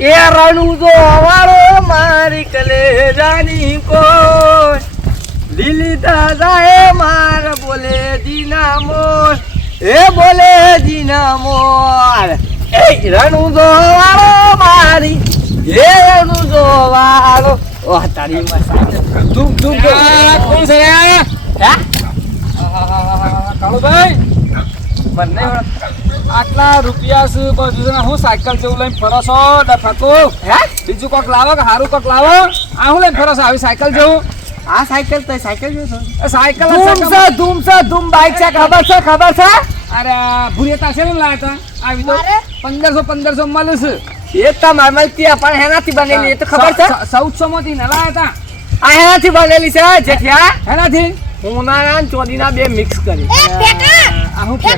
એ રણુજો વાળો મારી કલેજાની કોઈ લીલી દાદાએ માર બોલે જીના મોર એ બોલે જીના મોર એ રણુજો વાળો મારી એ રણુજો વાળો ઓ તારી મસા તું કોણ છે હે કાળુભાઈ મને આટલા રૂપિયા છે બધું હું સાયકલ જેવું લઈને ફરો છો ડફકો હે બીજું કોક લાવો કે હારું કોક લાવો આ હું લઈને ફરો છો આવી સાયકલ જેવું આ સાયકલ તો સાયકલ જો છો સાયકલ ધૂમ બાઈક છે ખબર છે અરે ભૂરિયતા છે ને લાયા હતા આવી તો 1500 મળે છે એ તો મારમલ ત્યાં પણ હેનાથી બનેલી એ તો ખબર છે 1400 માંથી ન લાયા હતા આ હેનાથી બનેલી છે જેઠિયા હેનાથી હોનાના ચોદીના બે મિક્સ કરી આ હું કે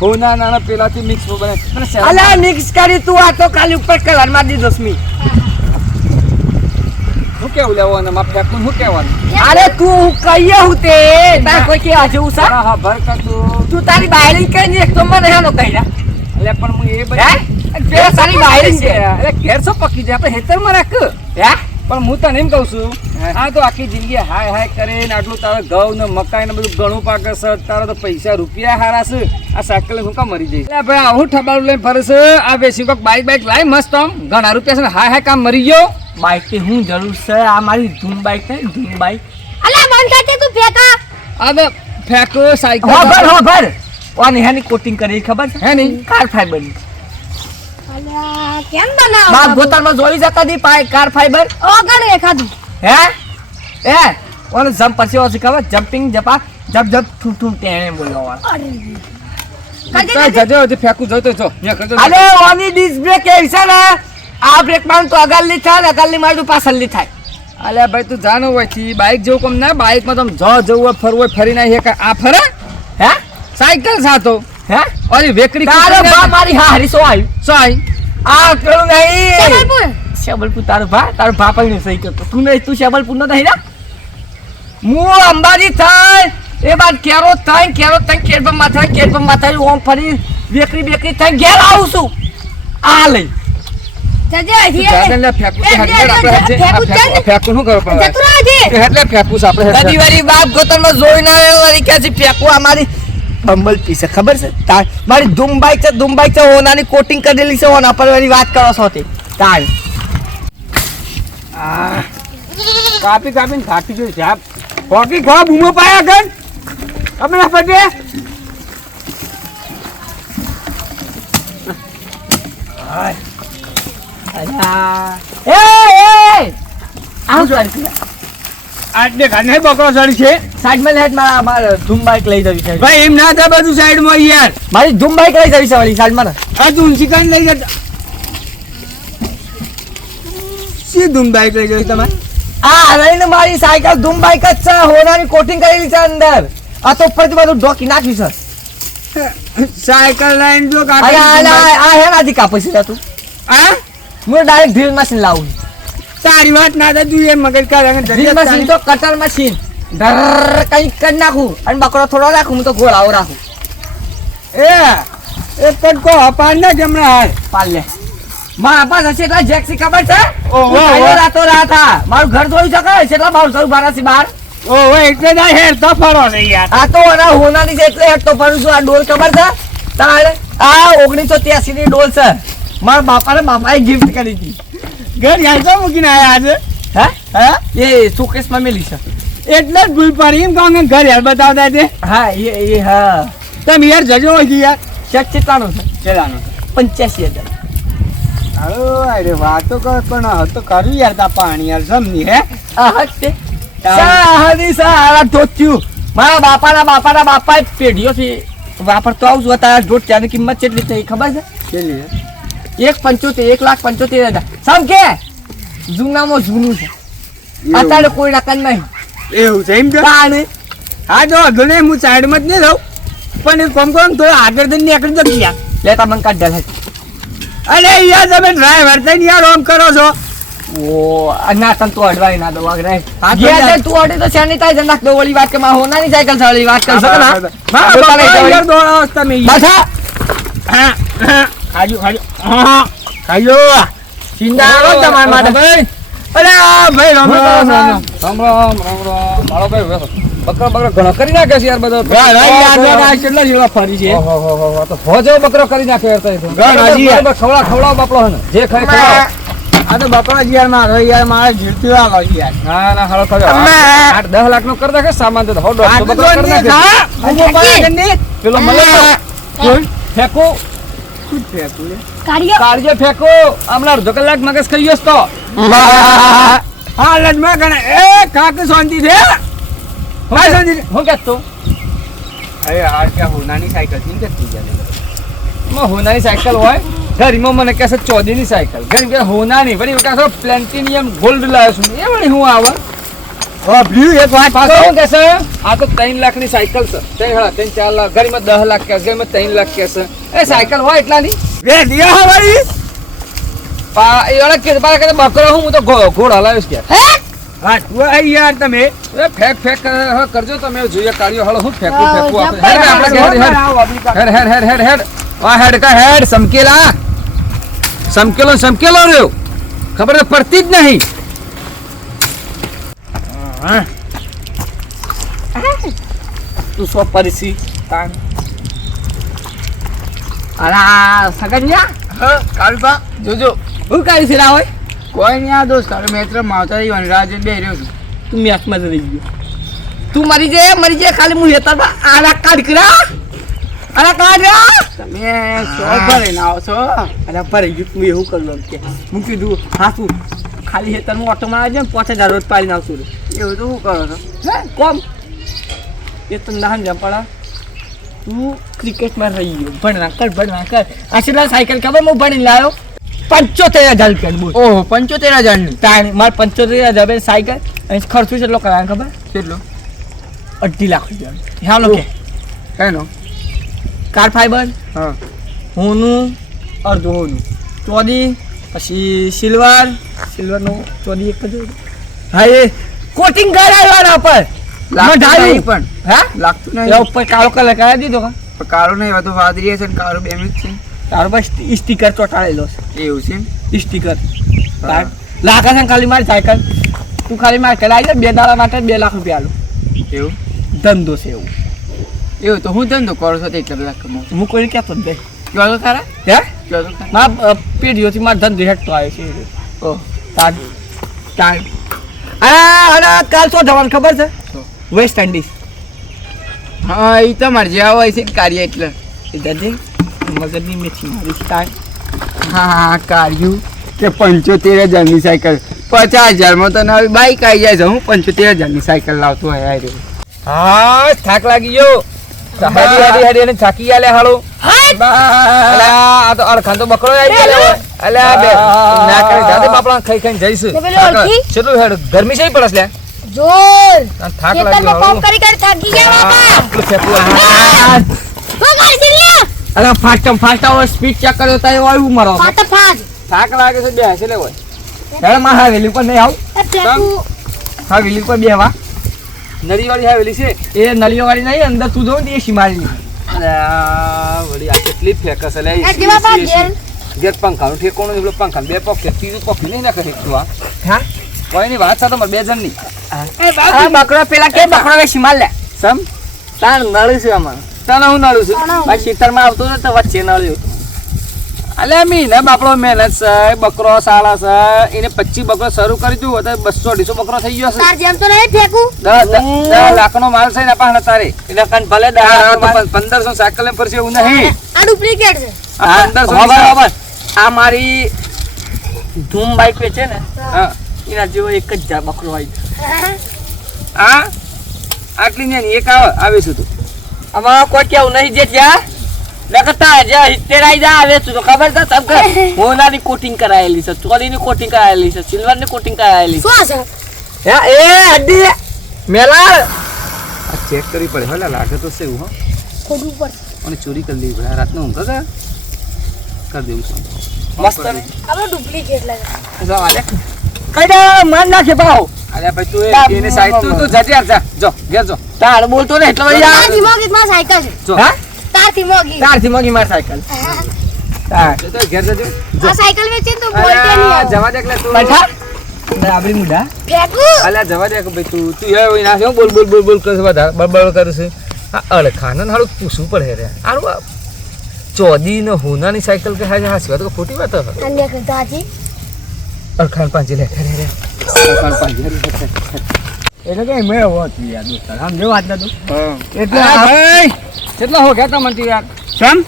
હોના નાના પેલાથી મિક્સ બને અલા મિક્સ કરી તું આ તો ખાલી ઉપર કલર માં દીધો સ્મી હું કેવું લેવાનું માં ફેકું હું કહેવાનું અરે તું કહીએ હું તે તાર કોઈ કે આજે ઉસા હા ભર કર તું તારી બાયરી કઈ ને એક તો મને હેનો કહીરા એટલે પણ હું એ હે બે સારી બાયરી છે એટલે ઘેર સો પકી જાય આપણે હેતરમાં રાખ હે પણ હું તને એમ કહું છું આ તો આખી જિંદગી હાય હાય કરીને આટલું તારે ઘઉં ને મકાઈ ને બધું ઘણું પાકે છે તારા તો પૈસા રૂપિયા હારા છે આ સાયકલ હું કામ મરી જઈશ એટલે ભાઈ આવું ઠબાડું લઈને ફરે છે આ બેસી કોક બાઈક લાવી મસ્ત આમ ઘણા રૂપિયા છે ને હાય હાય કામ મરી ગયો બાઈક ની હું જરૂર છે આ મારી ધૂમ બાઈક છે ધૂમ બાઈક અલા મન કાકે તું ફેકા હવે ફેંકો સાયકલ ખબર ઓન હેની કોટિંગ કરી ખબર છે હે નહીં કાર ફાઈબર ની અલા કેમ બનાવ બાપ ગોતામાં જોઈ જતા દી કાર ફાઈબર ઓગળ એખાદું હે એ ઓન જમ્પ પછી ઓછી ખબર જમ્પિંગ જપા જપ ઠૂ ઠૂ ટેણે બોલવા જજો હજી ફેંકું જોઈતો જો મેં કરતો અરે ઓની ડિસ્ક બ્રેક એવી છે ને આ બ્રેક માં તો આગળની થાય ને આગળની માં તો પાછળની થાય અલ્યા ભાઈ તું જાનો હોય થી બાઈક જેવું કોમ ના બાઈક માં તમે જવું હોય ફરવું હોય ફરી ના આ ફરે હે સાયકલ સાતો હે ઓલી વેકડી તારે બા મારી હારી સો આવી સોય આ પેલું નહીં શેબલપુર શેબલપુર તારો ભા પૈણું સહી કરતો તું નહીં તું શેબલપુર નો નહીં ને હું અંબાજી થાય એ બાદ કેરો થાય કેરપમ માથા ઓમ ફરી બેકરી થાય ઘેર આવું છું આ લઈ જજે હજી ફેંકું શું કરો એટલે ફેંકું આપણે કદીવારી બાપ ગોતરમાં જોઈ ના વાળી કે છે ફેંકું અમારી બંબલ પીસે ખબર છે તાર મારી ધૂમ બાઈક છે ઓનાની કોટિંગ કરેલી છે ઓના પર વાળી વાત કરો છો તે તાર કાપીને ખાટી જોઈ છે હોકી ખા બૂમો પાયા કર હમણાં પટે આવું જોઈ આજ દે ઘરને બકરો ચડી છે સાઈડમાં લેટ મારા ધૂમ બાઈક લઈ જવી છે ભાઈ એમ ના થાય બધું સાઈડમાં યાર મારી ધૂમ બાઈક લઈ જવી છે વાળી સાઈડમાં આ તું ચિકન લઈ જતા સી ધૂમ બાઈક લઈ જવી તમારે આ રહીને મારી સાયકલ ધૂમ બાઈક જ છે હોનાની કોટિંગ કરેલી છે અંદર આ તો ઉપરથી બધું ઢોકી નાખ્યું છે સાયકલ લાઈન જો આ હે નાથી કાપી છે તું આ હું ડાયરેક્ટ ડ્રીલ મશીન લાવું તારી વાત ના થાય તું એ મગજ કાઢે ડ્રીલ મશીન તો કટર મશીન ડર કઈ કરી નાખું અને બકરો થોડો રાખું હું તો ઘોડાઓ રાખું એ કટકો અપાન ના જમણા હાર પાલ લે મારા પાસ હશે એટલા જેક્સી ખબર છે ઓહો, હું ઓહો. રાતો રાત હા મારું ઘર જોઈ શકે છે એટલા બાર કરું બારાસી બાર ઓહો એટલે ના હેર તો ફરો છે યાર આ તો એના હોનાની છે એટલે હેઠ તો ફરું છું આ ડોલ ખબર છે તારે આ 1983 ની ડોલ છે મારા બાપાએ ગિફ્ટ કરી હતી ઘર યાર તો મૂકીને આયા આજે હે એ સુકેશમાં મેલી છે એટલે જ ભૂલ પડી એમ કહું ઘર યાર બતાવતા છે હા એ હા તમે યાર જજો હોય યાર શેક ચેટલાનું છે ચલાનો 85,000 અરે વાતો કર પણ તો કરું યાર તા પાણી યાર સમની હે આ હટતે સાહની સારા ધોત્યું મારા બાપાના બાપાએ પેઢીઓથી વાપરતો આવું છું તારા દોઢ ચારની કિંમત કેટલી થઈ ખબર છે કેટલી 1,75,000 સમ કે જૂનામાં જૂનું છે અત્યારે કોઈ રકમ નહીં એવું છે એમ કે તાણે હા જો અગલે હું સાઈડમાં જ નહીં રહું પણ એ કોમ થોડો આગળ જઈને નીકળી જતો યાર લેતા મને કાઢ દે અરે યાર તમે ડ્રાઈવર થઈને યાર ઓમ કરો છો ઓ ના તન તો અડવાઈ ના દો વાગ રે હા, તો ગયા યાર. છે તું અડે તો સેનિટાઈઝર નાખ દો ઓલી વાત કે માં હોનાની સાયકલ છે ઓલી વાત કર શકો ના હા યાર દોડાવો તમે બાથા હા ખાજો હા ખાજો ચિંતા કરો તમારા માટે ભાઈ અરે આ ભાઈ રામ રામ રામ રામ રામ રામ રામ મારો ભાઈ બકરો ઘણો કરી નાખે છે યાર બધો કેટલા જેવા ફરી છે ઓહો તો હો જેવો બકરો કરી નાખ્યો યાર તઈ તો હજી યાર. ખવડાવ બાપડો હે ને જે ખાય ખવડાવ. આ તો બકરા યાર મારો યાર મારે જીવતું આવે યાર ના હાલો ખાજો અમે. 8-10 લાખ નો કરી નાખે સામાન તો હો 150 બકરો કરી નાખે પેલો મળે તો ફેંકો કાઢ્યો કાળજે ફેંકો હમણાં અડધો કલાક મગજ ખાઈ ગયો તો હા લડમાં ગણે એ કાકી શાંતિ છે હા શાંતિ છે હું કહેતો અરે આ ક્યાં હોનાની સાયકલ થી કેતી જાય હોનાની સાયકલ હોય ઘરમાં મને કહેશે ચોદીની સાયકલ ઘર કે હોનાની વળી કહેશો પ્લેટિનિયમ ગોલ્ડ લાવ્યો છું એ વળી હું આવે બ્લુ એક વાત પાછો હું કહેશે આ તો 3 લાખની સાયકલ છે 3-4 લાખ ઘરમાં 10 લાખ કે ઘરમાં 3 લાખ કહેશે એ સાયકલ હોય એટલાની રે દિયા હવારી એ વાળા કે બકરો હું તો ઘોડ હલાવ્યો છે હા તું આઈ યાર તમે એ ફેક કરજો તમે જોઈએ કાઢ્યો હળો હું ફેંકું આપણે હેડ આ હેડ કા હેડ સમકેલો રહ્યો ખબર તો પડતી જ નહીં તું સો પરિસી તાન અલા સગન્યા હ કાલબા જોજો હું કાઈ છે ના હોય કોઈ નહીં આ દોસ્ત તારો મિત્ર માવતરી વનરાજ બે રહ્યો છું તું મેચમાં જ રહી ગયો તું મરી જાય ખાલી હું હેતરમાં આલા કાઢ કરા અરે કાઢ્યા તમે સો ભરે ના આવો છો અરે ભરે ગયું તું એવું કરવું કે હું કીધું હા તું ખાલી હેતરમાં ઓટોમાં આવી જાય 5000 રોજ પાડીને આવશું એવું તો શું કરો છો હે કોમ એ તો ના સમજ્યા પડા તું ક્રિકેટમાં રહી ગયો ભણવા કર આશીર્વાદ સાયકલ ખબર હું ભણીને લાવ્યો 75000 રૂપિયા બોલ ઓહો 75000 ની તાણ મારે 75000 સાયકલ અને ખર્ચો કેટલો કરાય ખબર કેટલો 2.5 લાખ રૂપિયા હાલો કે કઈનો કાર ફાઈબર હા હોનું અડધું હોનું ચોદી પછી સિલ્વરનું ચોદી એક જ હા એ કોટિંગ કરાવવાના ઉપર પણ હા લાગતું નહીં ઉપર કાળો કલર કરાવી દીધો કા કાળો નહીં વધુ વાદળી છે ને કાળો બે મિક્સ છે તારો બસ સ્ટીકર ચોટાડેલો છે એવું છે સ્ટીકર લાગે છે ખાલી મારી સાયકલ તું ખાલી મારે કરાવી દે 2 દાડા માટે 2 લાખ રૂપિયા આલું એવું ધંધો છે એવું તો હું ધંધો કરું છું એટલા બધા કમાઉં હું કોઈ કહેતો જ નહીં ચોલો ખરા હે ચોલો મારા પેઢીઓથી મારા ધંધો હેઠતો આવે છે ઓ તાર અરે કાલ શું જવાનું ખબર છે વેસ્ટ ઇન્ડિઝ હા એ તો મારે જેવા હોય છે કાર્ય એટલે દાદી મગજની મેથી મારી સ્ટાર્ટ હા કાર્યું કે 75000 ની સાયકલ 50000 માં તો નવી બાઈક આવી જાય છે હું 75000 ની સાયકલ લાવતો હોય યાર હા થાક લાગી ગયો હેડી અને થાકી ગયા લે હાલો આ તો અડખાન તો બકરો આવી ગયો અલ્યા બે ના કરે જાતે બાપડા ખાઈ જઈશું ચલો હેડ ગરમી છે પડસ લે જોર થાક ખેતરમાં કામ લાગ્યો કરી થાકી ગયા બાપા હું કરી દીલ્યા અરે ફાસ્ટ આવો સ્પીડ ચેક કર્યો તો એવું મારો ફાટ થાક લાગે છે બે હશે લે હોય હેડ માં હાવેલી પર નહીં આવ એ ફેંકું હાવેલી પર બેવા નળીવાળી હાવેલી છે એ નળીઓ વાળી નહીં અંદર તું જો ને એ શિમારી અરે વળી આ કેટલી ફેકસ લે એ જેવા પા ગેર પંખાનું ઠેકોણું એટલો પંખા બે પગ છે ત્રીજું પગ નહીં નાખે ઠેકતું આ હા કોઈ ની વાત સાથે બે જણ ની એ આ બકરો પેલા કે બકરો કે શિમાર લે સમ તાર નળી છે આમાં તને હું નળું છું આ ખેતરમાં આવતો ને તો વચ્ચે નળ્યો અલે મી ને બાપડો મહેનત છે બકરો સાળા છે એને 25 બકરો શરૂ કરી દીધું તો 200-250 બકરો થઈ ગયો છે તાર જેમ તો નહીં ફેંકું 10 લાખનો માલ છે ને પાહણ તારે એટલે કન ભલે 1500 સાયકલ ને પરસે એવું નહીં આ ડુપ્લિકેટ છે આ 1500 બરાબર આ મારી ધૂમ બાઈક વેચે ને હા એના જેવો એક જ બકરો આવી આ આટલી ને એક આવે છે તું આમાં કોઈ કેવું નહીં જે ત્યાં લગતા જે 70 આવી જા આવે તું તો ખબર છે સબ હોનાની કોટિંગ કરાયેલી છે ચોલીની કોટિંગ કરાયેલી છે સિલ્વરની કોટિંગ કરાયેલી શું છે હે એ હड्डी મેલા આ ચેક કરી પડે હલા લાગે તો છે એવું ખોડું પર અને ચોરી કરી લેવી પડે રાતનો ઊંઘ કે કરી દેવું છે મસ્ત ને આપણો ડુપ્લિકેટ લાગે જો આલે કઈડા માર નાખે પાવ અલ્યા ભાઈ તું એને સાઈડ તું જજે યાર જા જો ઘેર જો તાર બોલતો ને એટલે ભાઈ તાર દિમાગ માં સાયકલ છે જો હા તાર દિમાગ તારથી મોગી માર સાયકલ તાર તો ઘેર જજો આ સાયકલ વેચે તો બોલતે નહીં અલ્યા જવા દે એટલે તું બેઠા આપડી મુઢા ફેંકું અલ્યા જવા દે કે ભાઈ તું હે ઓય ના શું બોલ કરે બધા બળબળ કરે છે આ અળખાને હારું પૂછવું પડે રે હારું ચોદી ને હોનાની સાયકલ કે હાજે હાસી વાત તો ખોટી વાત હે અન્ય કદાચી અળખાન પાંચી લે રે અળખાન પાંચી એટલે કે મેં હોત યાર દોસ્ત સમજો વાત ના તું એટલે ભાઈ કેટલા હો ગયા તમને યાર સમ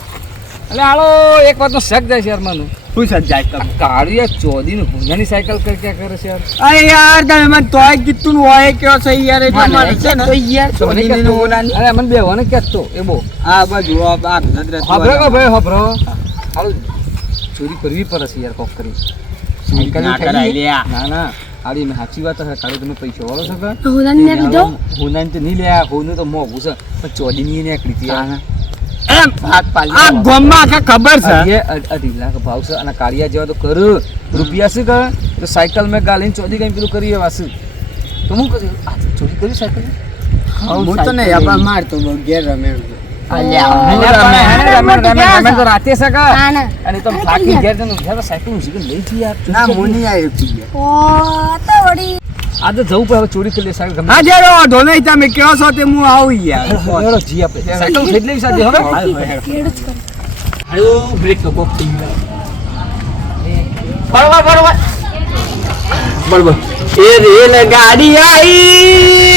એટલે હાલો એક વાતનો શક જાય છે યાર મને શું સજાય કર કાળિયા ચોદી ને હોનાની સાયકલ કર ક્યાં કરે છે યાર અરે યાર તમે મને તોય કીધું હોય કયો છે યાર એટલે મને મારે છે ને તો યાર તો મને કહેતો અરે મને બેવાને કહેતો એ બો આ બાજુ આ નજર હબરો કો ભાઈ હબરો હાલો ચોરી કરવી પડે છે યાર કોક કરી સાયકલ ના કરાય લ્યા. ના આડી મેં સાચી વાત છે કાળો તમે પૈસા વાળો છો કે હોનાની ને લીધો હોનાની તો નહીં લ્યા હોનું તો મોંઘું છે પણ ચોદી ની નીકળી હતી યાર એમ આ ગોમમાં આખા ખબર છે અઢી લાખ ભાવ છે અને કાળિયા જેવા તો કર રૂપિયા શું કરે તો સાયકલ મેં ગાલીને ચોદી કઈ પેલું કરી વાસુ તો હું કર્યું આ ચોરી કરી સાયકલ હું તો નહીં આપણે મારતો ઘેર રમે રમે તો રાતે સકા ના ના અને તો થાકી ઘેર જઈને ઉઠ્યા તો સાયકલ ઉછી લઈ થી યાર ના મુની આવ્યો ઓ તો વળી આ તો જવું પડે હવે ચોરી કરી લે સાયકલ ગમે હા જરો ધોને તમે કયો છો તે હું આવું યાર હેડો જી આપણે સાયકલ ખેડ લેવી સાથે હવે ખેડૂત કરે હાલો બ્રેક તો કોક થઈ ગયો બરોબર એ રેલ ગાડી આવી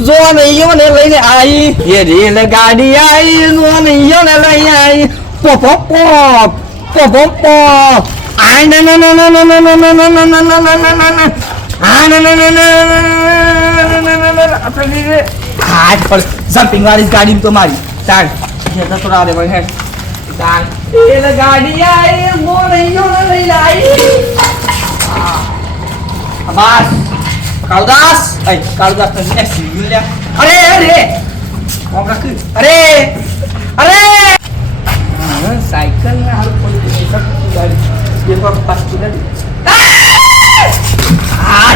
જો નહીયો ને લઈને આવી એ રેલ ગાડી આવી નો નહીયો ને લઈને આવી પોપ પોપ પોપ પોપ આય ના ના ના ના ના ના ના ના ના ના ના ના ના ના આ ના ના ના ના આપણે હાથ પર જમ્પિંગ વાળી ગાડી તો મારી તાણ જે તો થોડા દે ભાઈ હે તાણ રેલ ગાડી આવી નો નહીયો ને લઈને આવી બસ કાળુદાસ એ કાળુદાસ તો નેક્સ્ટ યુ લે અરે કોમ રાખ અરે સાયકલ ને હાલ પડી ગાડી એ પર પાસ કરી આ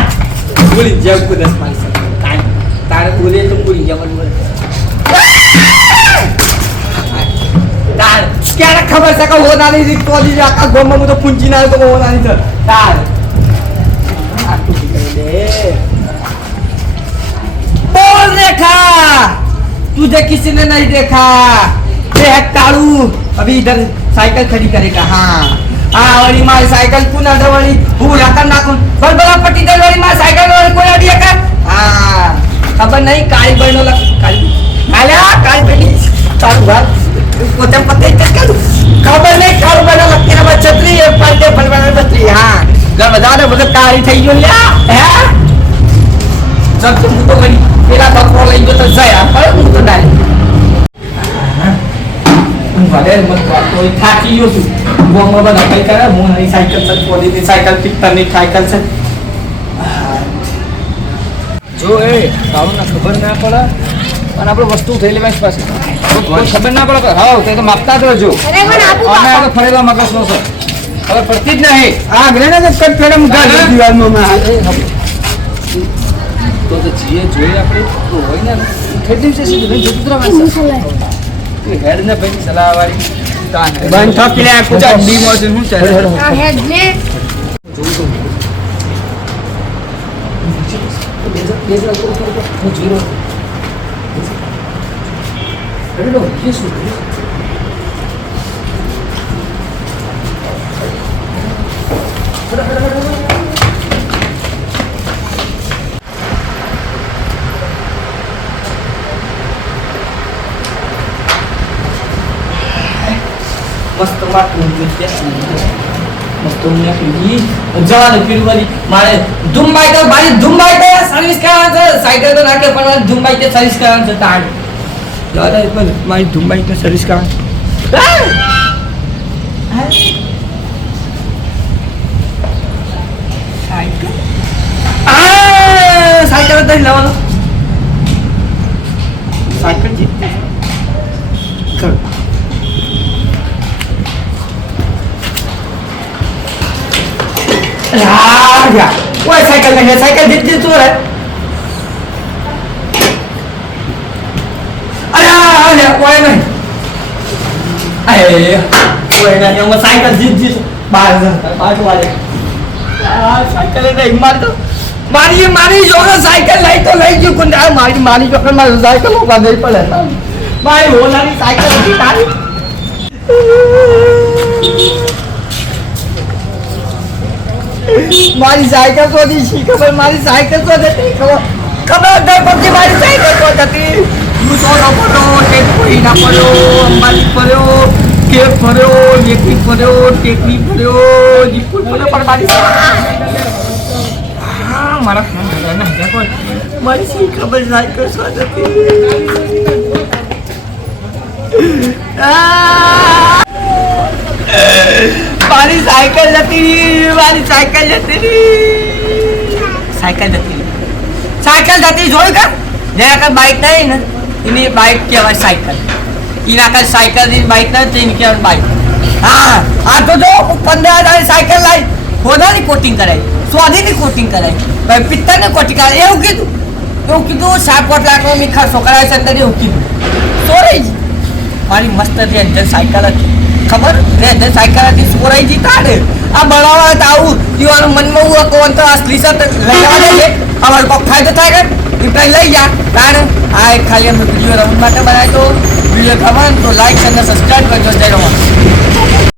બોલી જાવ કુદસ મારી સાયકલ કાઈ તારે બોલે તો બોલી જવાનું તાર ક્યારે ખબર છે કે હોનાની રીત તો દી આખા ગોમમાં હું તો પૂંજી ના તો હોનાની છે તાર बोल रेखा तुझे किसी ने नहीं देखा ये है कालू अभी इधर साइकिल खड़ी करेगा हाँ हाँ वाली मार साइकिल पुनः दर वाली पूरा करना कौन बलबला पट्टी दर वाली मार साइकिल वाली कोई आइडिया कर हाँ खबर नहीं काली बहनों लग काली काला काली बहनी चालू बात कोचा पत्ते चल खबर नहीं कालू बहनों लगती है मैं छतरी है पलटे बलबला छतरी हाँ घर बजा दे मतलब काली થઈ ગયો લ્યા હે જબ તું તો ગઈ પેલા બકરો લઈ ગયો તો જાય આ હું તો ડાય હું વાડે મત કોઈ થાકી ગયો છું ગોમમાં બધા કઈ કરે હું નહીં સાયકલ સચ પોડી ની સાયકલ પિક્ટર ની સાયકલ છે જો એ કાળુને ખબર ના પડે અને આપણે વસ્તુ થઈ લેવાય પાસે કોઈ ખબર ના પડે હા તે તો માપતા જ રહેજો અરે મને આપું અમે આ તો ફરેલા મગજનો છે હવે પડતી જ નહીં આ ગ્રેનેડ જ કટ ફેડમ ગાડ દીવાલમાં મે તો જીએ જોઈ આપણે તો હોય ને ખેતી છે સીધું નહીં જતું રહેવાનું છે હેડ ને ભાઈ સલાહવાળી કાન બંધ થકી લે કુછ ડી મોશન હું ચાલે આ હેડ ને મસ્ત વાત મસ્ત નીકળી જવાનું પીરવાલી મારે ધુંબાઈ તો ભાઈ ધુંબાઈ તો સર્વિસ કરાવવાનું છે સાયકલ તો નાખે પણ મારે ધુંબાઈ તો સર્વિસ કરાવવાનું છે તાણ દાદા પણ મારી ધુંબાઈ તો સર્વિસ કરાવવાનું સાયકલ સાયકલ તો લેવાનો સાયકલ જીતતી કર राजा वो साइकिल में है साइकिल जीत जीत है अरे अरे वो नहीं अरे वो नहीं वो साइकिल जीत जीत બાજુ વાળે સાયકલ નહીં મારતો મારી જોડે સાયકલ લઈ તો લઈ ગયું પણ આ મારી જોડે મારી સાયકલ ઉભા નહીં પડે મારી હોનારી સાયકલ હતી તારી મારી સાયકલ તો હતી ખબર મારી સાયકલ તો હતી ખબર નહીં પડતી મારી સાયકલ તો હતી હું સોનો પડ્યો ટેકરી ના પડ્યો અંબાજી પડ્યો કેક ફર્યો વેકરી ફર્યો ટેકરી ફર્યો દીપુલ ફર્યો પણ મારી મારી શી ખબર સાયકલ શું હતી મારી સાયકલ જતી સાયકલ જતી જોઈ કા જેના કાલ બાઇક નહીં ને એની બાઇક કહેવાય સાયકલ એના કાલ સાયકલ ની બાઇક નથી એની કહેવાય બાઇક હા આ તો જો 15,000 સાયકલ લાવી હોદાની કોટિંગ કરાવી સ્વાધીની કોટિંગ કરાવી ભાઈ પિત્તરની કોટિંગ કરાવી એવું કીધું 7-8 લાખનો મેં ખર્ચો કરાવી છે અંદર એવું કીધું સોરી મારી મસ્ત રેન્જર સાયકલ હતી ખબર રેન્જર સાયકલ હતી સોરાઈ જીતા ને આ બનાવવા હતા આવું દીવાનું મનમાં હું કોણ તો અસલી છે લઈ જવા દે અમારો કોક ફાયદો થાય કે એ કઈ લઈ જા કારણ આ એક ખાલી અમે વિડીયો રમવા માટે બનાવ્યો તો વિડીયો ગમે તો લાઈક અને સબસ્ક્રાઈબ કરજો જય રમણ